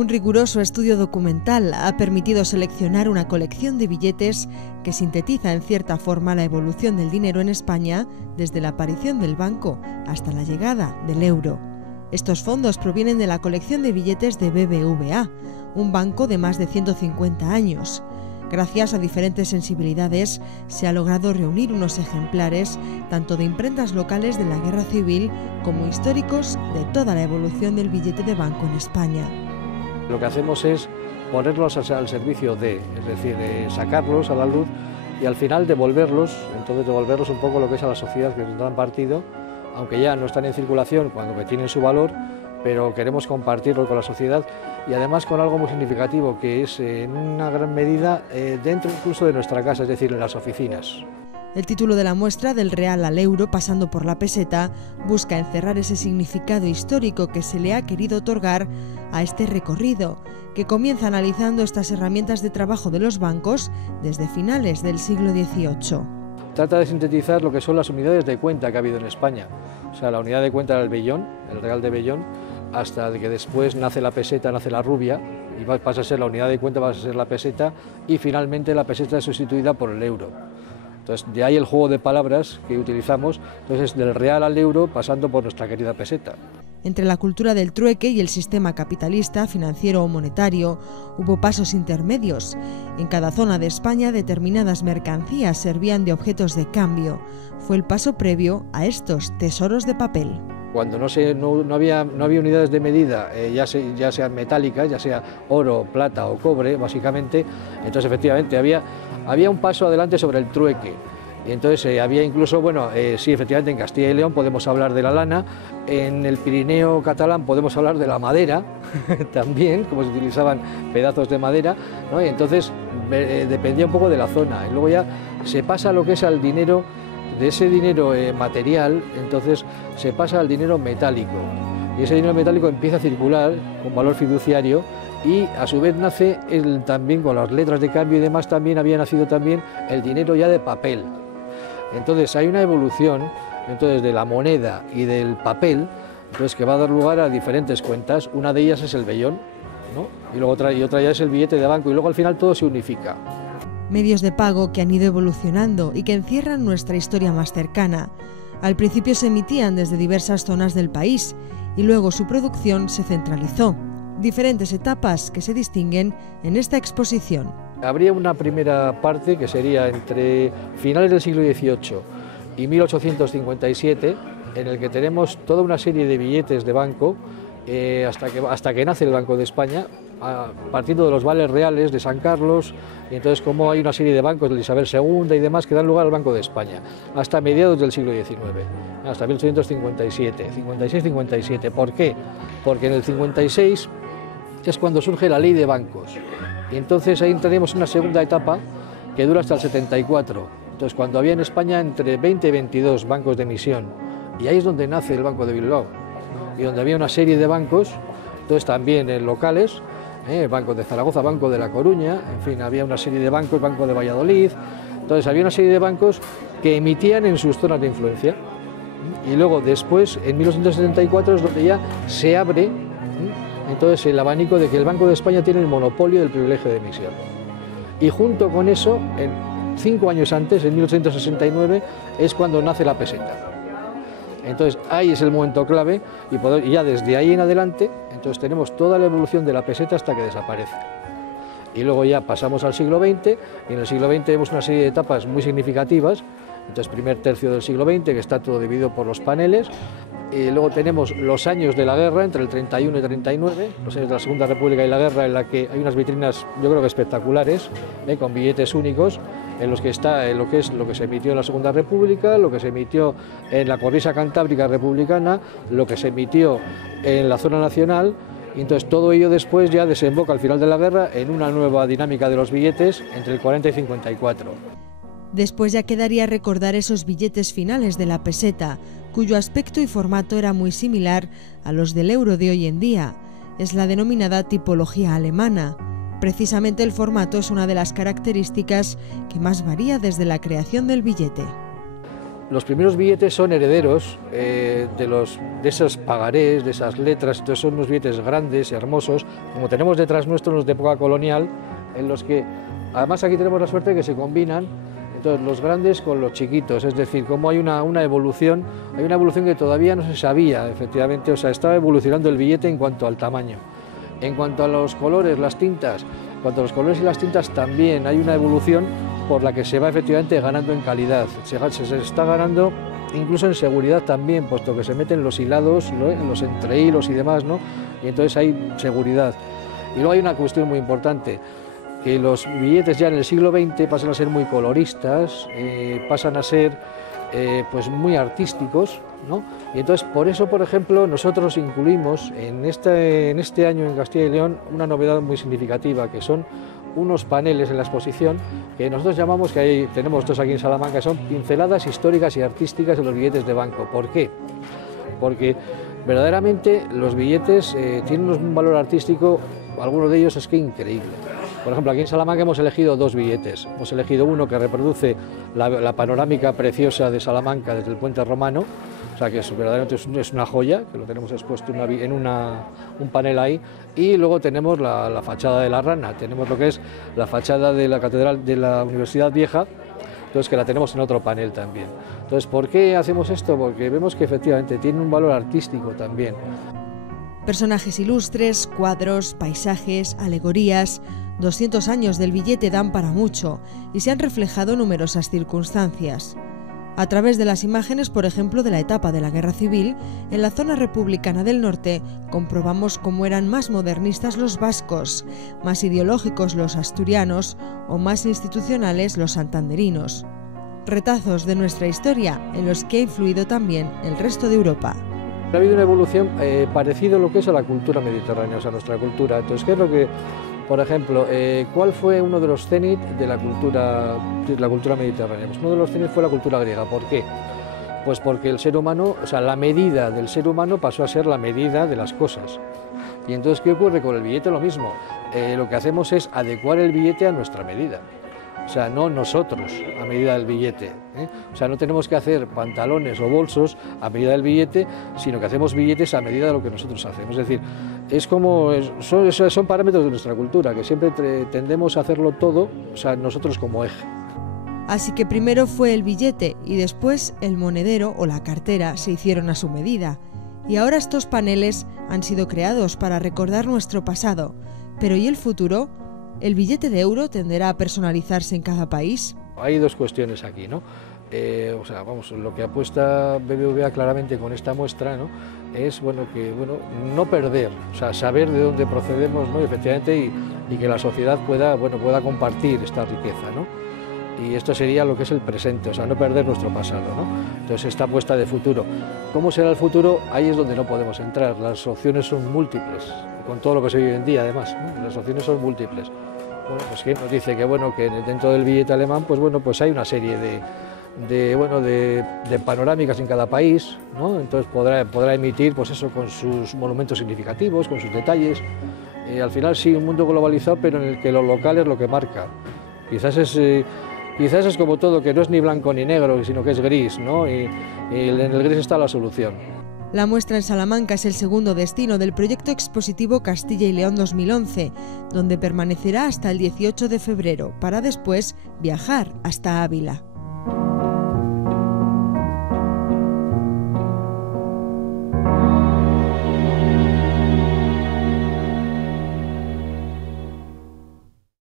Un riguroso estudio documental ha permitido seleccionar una colección de billetes que sintetiza en cierta forma la evolución del dinero en España desde la aparición del banco hasta la llegada del euro. Estos fondos provienen de la colección de billetes de BBVA, un banco de más de 150 años. Gracias a diferentes sensibilidades, se ha logrado reunir unos ejemplares tanto de imprentas locales de la Guerra Civil como históricos de toda la evolución del billete de banco en España. Lo que hacemos es ponerlos al servicio de, es decir, sacarlos a la luz y al final devolverlos un poco lo que es a la sociedad que nos dan partido, aunque ya no están en circulación cuando tienen su valor, pero queremos compartirlo con la sociedad y además con algo muy significativo que es en una gran medida dentro incluso de nuestra casa, es decir, en las oficinas. El título de la muestra, del real al euro pasando por la peseta, busca encerrar ese significado histórico que se le ha querido otorgar a este recorrido, que comienza analizando estas herramientas de trabajo de los bancos desde finales del siglo XVIII. Trata de sintetizar lo que son las unidades de cuenta que ha habido en España. O sea, la unidad de cuenta era el vellón, el real de vellón, hasta que después nace la peseta, nace la rubia, y pasa a ser la unidad de cuenta, pasa a ser la peseta, y finalmente la peseta es sustituida por el euro. Entonces, de ahí el juego de palabras que utilizamos, entonces del real al euro pasando por nuestra querida peseta. Entre la cultura del trueque y el sistema capitalista, financiero o monetario, hubo pasos intermedios. En cada zona de España determinadas mercancías servían de objetos de cambio. Fue el paso previo a estos tesoros de papel. Cuando no había unidades de medida, ya sean metálicas, ya sea oro, plata o cobre, básicamente, entonces efectivamente había un paso adelante sobre el trueque. Y entonces había incluso, sí, efectivamente en Castilla y León podemos hablar de la lana, en el Pirineo catalán podemos hablar de la madera, también, como se utilizaban pedazos de madera, ¿no? Y entonces dependía un poco de la zona. Y luego ya se pasa lo que es al dinero, de ese dinero material, entonces se pasa al dinero metálico. Y ese dinero metálico empieza a circular con valor fiduciario y a su vez nace también con las letras de cambio y demás, también había nacido también el dinero ya de papel. Entonces hay una evolución de la moneda y del papel, entonces, que va a dar lugar a diferentes cuentas. Una de ellas es el vellón, ¿no? Y luego otra ya es el billete de banco, y luego al final todo se unifica. Medios de pago que han ido evolucionando y que encierran nuestra historia más cercana. Al principio se emitían desde diversas zonas del país y luego su producción se centralizó. Diferentes etapas que se distinguen en esta exposición. Habría una primera parte que sería entre finales del siglo XVIII y 1857, en el que tenemos toda una serie de billetes de banco hasta que nace el Banco de España, partiendo de los vales reales de San Carlos, y entonces como hay una serie de bancos de Isabel II y demás que dan lugar al Banco de España, hasta mediados del siglo XIX, hasta 1857, 56-57. ¿Por qué? Porque en el 56 es cuando surge la ley de bancos, y entonces ahí entraremos en una segunda etapa que dura hasta el 74, entonces cuando había en España entre 20 y 22 bancos de emisión, y ahí es donde nace el Banco de Bilbao, y donde había una serie de bancos, entonces también locales, el Banco de Zaragoza, Banco de La Coruña, en fin, había una serie de bancos, Banco de Valladolid, entonces había una serie de bancos que emitían en sus zonas de influencia, y luego después, en 1874, es donde ya se abre entonces el abanico de que el Banco de España tiene el monopolio del privilegio de emisión. Y junto con eso, 5 años antes, en 1869, es cuando nace la peseta. Entonces ahí es el momento clave y ya desde ahí en adelante, entonces tenemos toda la evolución de la peseta hasta que desaparece. Y luego ya pasamos al siglo XX, y en el siglo XX vemos una serie de etapas muy significativas. Entonces, primer tercio del siglo XX, que está todo dividido por los paneles. Luego tenemos los años de la guerra, entre el 31 y 39, los años de la Segunda República y la guerra, en la que hay unas vitrinas, yo creo que espectaculares, con billetes únicos, en los que está lo que se emitió en la Segunda República, lo que se emitió en la cornisa cantábrica republicana, lo que se emitió en la zona nacional. Y entonces todo ello después ya desemboca al final de la guerra en una nueva dinámica de los billetes entre el 40 y 54. Después ya quedaría recordar esos billetes finales de la peseta, cuyo aspecto y formato era muy similar a los del euro de hoy en día. Es la denominada tipología alemana. Precisamente el formato es una de las características que más varía desde la creación del billete. Los primeros billetes son herederos de esos pagarés, de esas letras. Entonces son unos billetes grandes, hermosos, como tenemos detrás nuestros los de época colonial, en los que además aquí tenemos la suerte de que se combinan entonces los grandes con los chiquitos, es decir, como hay una evolución, hay una evolución que todavía no se sabía, efectivamente, o sea, estaba evolucionando el billete en cuanto al tamaño. En cuanto a los colores, las tintas, en cuanto a los colores y las tintas también hay una evolución por la que se va efectivamente ganando en calidad, se está ganando incluso en seguridad también, puesto que se meten los hilados, los entrehilos y demás, ¿no? Y entonces hay seguridad. Y luego hay una cuestión muy importante, que los billetes ya en el siglo XX pasan a ser muy coloristas, pasan a ser pues muy artísticos, ¿no? Y entonces por eso, por ejemplo, nosotros incluimos en este año en Castilla y León una novedad muy significativa, que son unos paneles en la exposición que nosotros llamamos, que ahí tenemos dos aquí en Salamanca, que son pinceladas históricas y artísticas de los billetes de banco. ¿Por qué? Porque verdaderamente los billetes tienen un valor artístico, algunos de ellos es que increíble. Por ejemplo, aquí en Salamanca hemos elegido dos billetes. Hemos elegido uno que reproduce la panorámica preciosa de Salamanca desde el puente romano, o sea que verdaderamente es una joya, que lo tenemos expuesto en un panel ahí, y luego tenemos la fachada de la Rana, tenemos lo que es la fachada de la Catedral de la Universidad Vieja, entonces que la tenemos en otro panel también. Entonces, ¿por qué hacemos esto? Porque vemos que efectivamente tiene un valor artístico también. Personajes ilustres, cuadros, paisajes, alegorías. 200 años del billete dan para mucho y se han reflejado numerosas circunstancias. A través de las imágenes, por ejemplo, de la etapa de la Guerra Civil, en la zona republicana del norte comprobamos cómo eran más modernistas los vascos, más ideológicos los asturianos o más institucionales los santanderinos. Retazos de nuestra historia en los que ha influido también el resto de Europa. Ha habido una evolución parecida a lo que es a la cultura mediterránea, o sea, nuestra cultura. Entonces, ¿qué es lo que, por ejemplo, cuál fue uno de los cenit de la cultura mediterránea? Pues uno de los cenit fue la cultura griega. ¿Por qué? Pues porque el ser humano, o sea, la medida del ser humano pasó a ser la medida de las cosas. Y entonces, ¿qué ocurre con el billete? Lo mismo. Lo que hacemos es adecuar el billete a nuestra medida. O sea, no nosotros a medida del billete, ¿eh? O sea, no tenemos que hacer pantalones o bolsos a medida del billete, sino que hacemos billetes a medida de lo que nosotros hacemos. Es decir, son parámetros de nuestra cultura, que siempre tendemos a hacerlo todo, o sea, nosotros como eje. Así que primero fue el billete y después el monedero o la cartera se hicieron a su medida. Y ahora estos paneles han sido creados para recordar nuestro pasado. Pero ¿y el futuro? ¿El billete de euro tenderá a personalizarse en cada país? Hay dos cuestiones aquí, ¿no? O sea, vamos, lo que apuesta BBVA claramente con esta muestra, ¿no? Es no perder, o sea, saber de dónde procedemos, ¿no? Efectivamente, y que la sociedad pueda compartir esta riqueza, ¿no? Y esto sería lo que es el presente, o sea, no perder nuestro pasado, ¿no? Entonces, esta apuesta de futuro. ¿Cómo será el futuro? Ahí es donde no podemos entrar. Las opciones son múltiples, con todo lo que se vive hoy en día, además, ¿no? Las opciones son múltiples. Bueno, pues que nos dice que dentro del billete alemán, pues hay una serie de panorámicas en cada país, ¿no? Entonces podrá emitir, pues eso, con sus monumentos significativos, con sus detalles. Al final sí, un mundo globalizado, pero en el que lo local es lo que marca. Quizás es como todo, que no es ni blanco ni negro, sino que es gris, ¿no? Y en el gris está la solución. La muestra en Salamanca es el segundo destino del proyecto expositivo Castilla y León 2011, donde permanecerá hasta el 18 de febrero, para después viajar hasta Ávila.